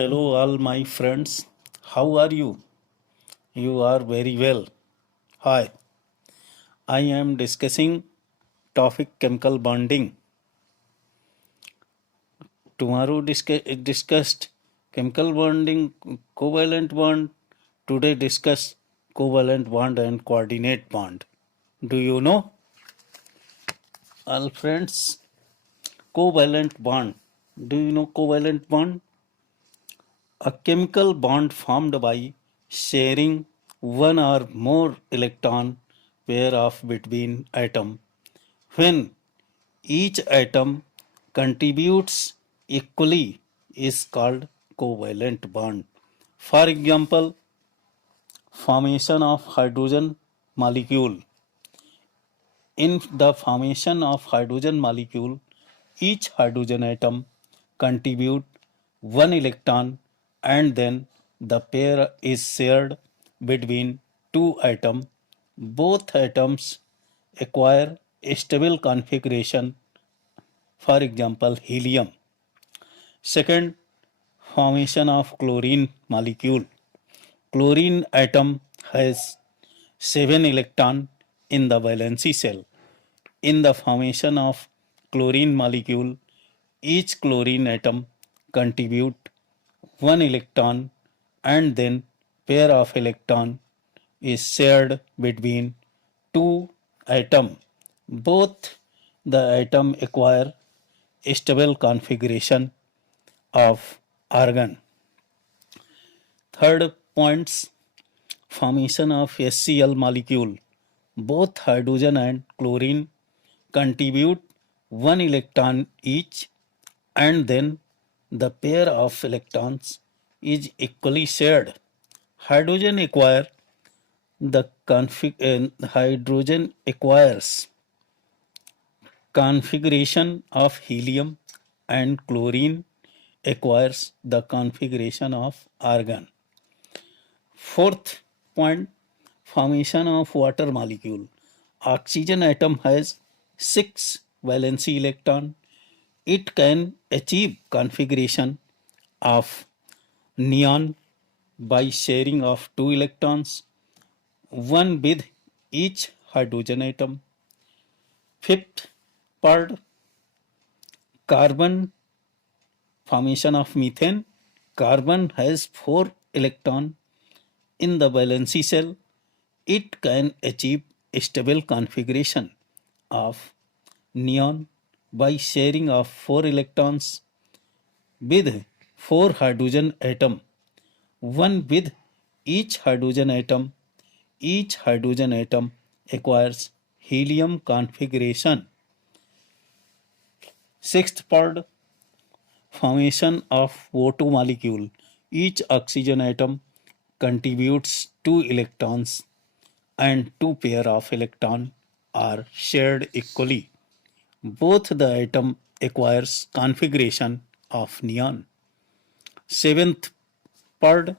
Hello, all my friends. How are you? You are very well. Hi, I am discussing topic chemical bonding. Tomorrow discussed chemical bonding, covalent bond. Today discuss covalent bond and coordinate bond. Do you know, all friends? Covalent bond. Do you know covalent bond? A chemical bond formed by sharing one or more electron pair of between atom. When each atom contributes equally is called covalent bond. For example, formation of hydrogen molecule. In the formation of hydrogen molecule, each hydrogen atom contribute one electron and then the pair is shared between two atoms. Both atoms acquire a stable configuration, for example, helium. Second, formation of chlorine molecule. Chlorine atom has 7 electrons in the valency shell. In the formation of chlorine molecule, each chlorine atom contribute one electron and then pair of electron is shared between two atoms. Both the atom acquire stable configuration of argon. Third points, formation of HCl molecule. Both hydrogen and chlorine contribute one electron each and then the pair of electrons is equally shared. Hydrogen acquire hydrogen acquires configuration of helium and chlorine acquires the configuration of argon. Fourth point, formation of water molecule. Oxygen atom has 6 valency electron. It can achieve configuration of neon by sharing of 2 electrons, one with each hydrogen atom. Fifth part, carbon formation of methane. Carbon has 4 electrons in the valency shell. It can achieve a stable configuration of neon by sharing of 4 electrons with 4 hydrogen atom, one with each hydrogen atom. Each hydrogen atom acquires helium configuration. Sixth part, formation of O2 molecule. Each oxygen atom contributes 2 electrons and 2 pair of electrons are shared equally. Both the atom acquires configuration of neon. Seventh part,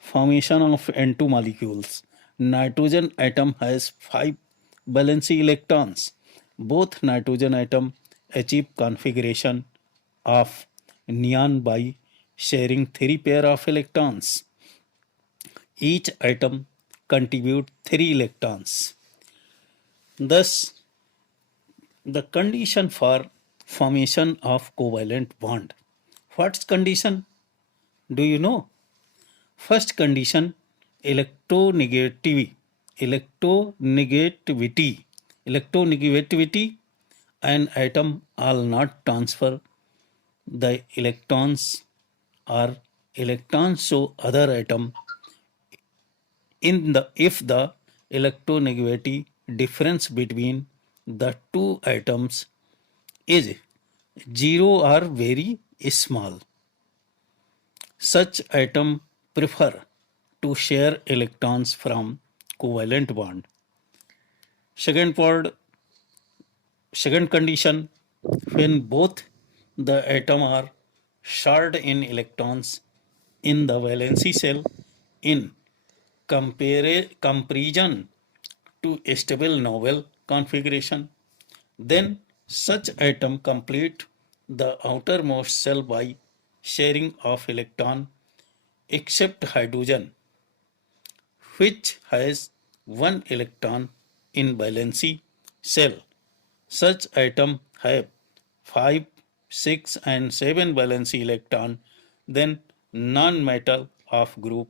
formation of N2 molecules. Nitrogen atom has 5 valency electrons. Both nitrogen atom achieve configuration of neon by sharing 3 pair of electrons. Each atom contribute 3 electrons. Thus, the condition for formation of covalent bond. What's condition? Do you know? First condition, electronegativity. Electronegativity. Electronegativity, an atom will not transfer the electrons or electrons to other atom in the if the electronegativity difference between the two atoms is 0 or very small. Such atoms prefer to share electrons from covalent bond. Second part, second condition, when both the atom are shared in electrons in the valency shell in comparison to a stable novel configuration, then such atom complete the outermost shell by sharing of electron except hydrogen, which has one electron in valency shell. Such atoms have 5, 6 and 7 valency electron, then non-metal of group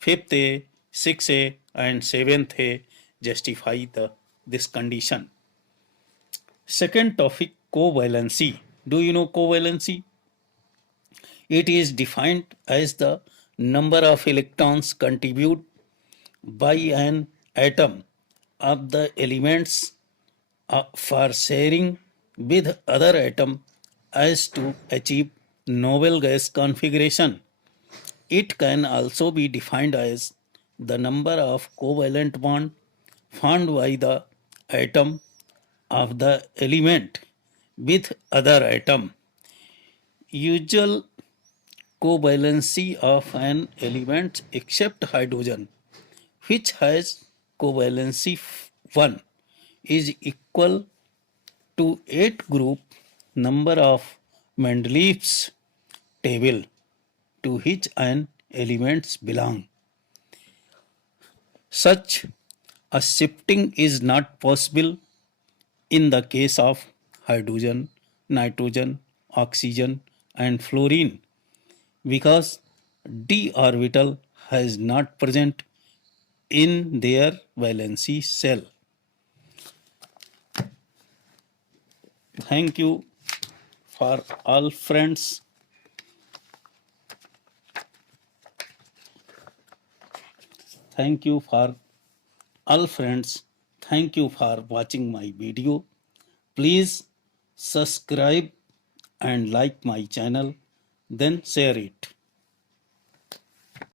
5th A, 6A and 7th A justify this condition. Second topic, covalency. Do you know covalency? It is defined as the number of electrons contributed by an atom of the elements for sharing with other atom as to achieve noble gas configuration. It can also be defined as the number of covalent bond formed by the atom of the element with other atom. Usual covalency of an element except hydrogen, which has covalency 1, is equal to 8 group number of Mendeleev's table to which an elements belong. Such a shifting is not possible in the case of hydrogen, nitrogen, oxygen and fluorine because d orbital is not present in their valency shell. Thank you for all friends. Thank you for all friends. Thank you for watching my video. Please subscribe and like my channel, then share it.